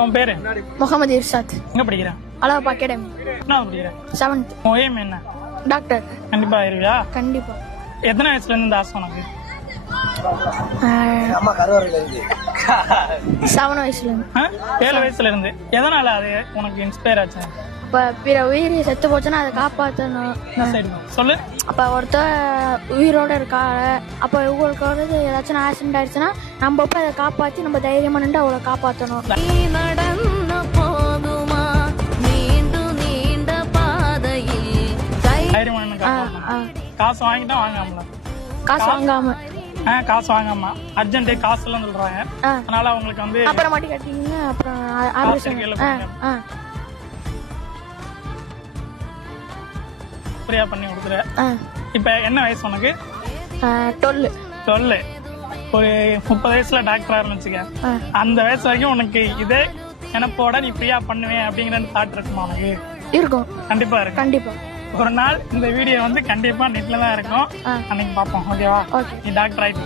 உன் பேரு? முகமது இர்ஷாத். எங்க படிக்கிறேன்? அழகப்பா அகாடமி. என்ன படிக்கிறேன்? 7th. உன் aim என்ன? டாக்டர். கண்டிப்பா ஆயிருவியா? கண்டிப்பா. எத்தனை வயசுல இருந்து இந்த ஆசை உனக்கு? 7 வயசுல இருந்து. 7 வயசுல இருந்து. எதனால அது உனக்கு இன்ஸ்பயர் ஆச்சு? இப்ப பிற உயிர் செத்து போச்சுன்னா அதை காப்பாற்றணும். சரி சொல்லு. அப்ப ஒருத்தர் உயிரோட இருக்காரு, அப்ப இவங்களுக்கு வந்து ஏதாச்சும் ஆக்சிடென்ட் ஆயிடுச்சுன்னா நம்ம போய் அதை காப்பாத்தி நம்ம தைரியமா நின்று அவளை காப்பாற்றணும். காசு வாங்கிட்டா வாங்காமல? காசு வாங்காம. காசு வாங்காம அர்ஜென்ட் காசு எல்லாம் சொல்றாங்க. அதனால அவங்களுக்கு வந்து அப்புறமாட்டி கட்டிங்க. அப்புறம் ஆபரேஷன் ஃப்ரீயா பண்ணி கொடுக்குற. இப்ப என்ன வயசு உனக்கு? 12. ஒரு 30 வயசுல டாக்டர் ஆரம்பிச்சுக்க. அந்த வயசு வரைக்கும் உனக்கு இதே நினைப்போட நீ ஃப்ரீயா பண்ணுவேன் அப்படிங்கிற தாட் இருக்குமா உனக்கு? இருக்கும். கண்டிப்பா இருக்கு. கண்டிப்பா. ஒரு நாள் இந்த வீடியோ வந்து கண்டிப்பா நெட்ல தான் இருக்கும். அன்னைக்கு பாப்போம். ஓகேவா? நீ டாக்டர் ஆயிட்டு